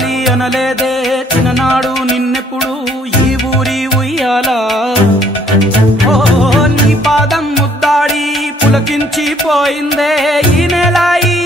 కావాలి అనలేదే చిన్ననాడు నిన్నెప్పుడు ఈ ఊరి ఉయ్యాలా ఓ నీ పాదం ముద్దాడి పులకించి పోయిందే ఈ నెల ఈ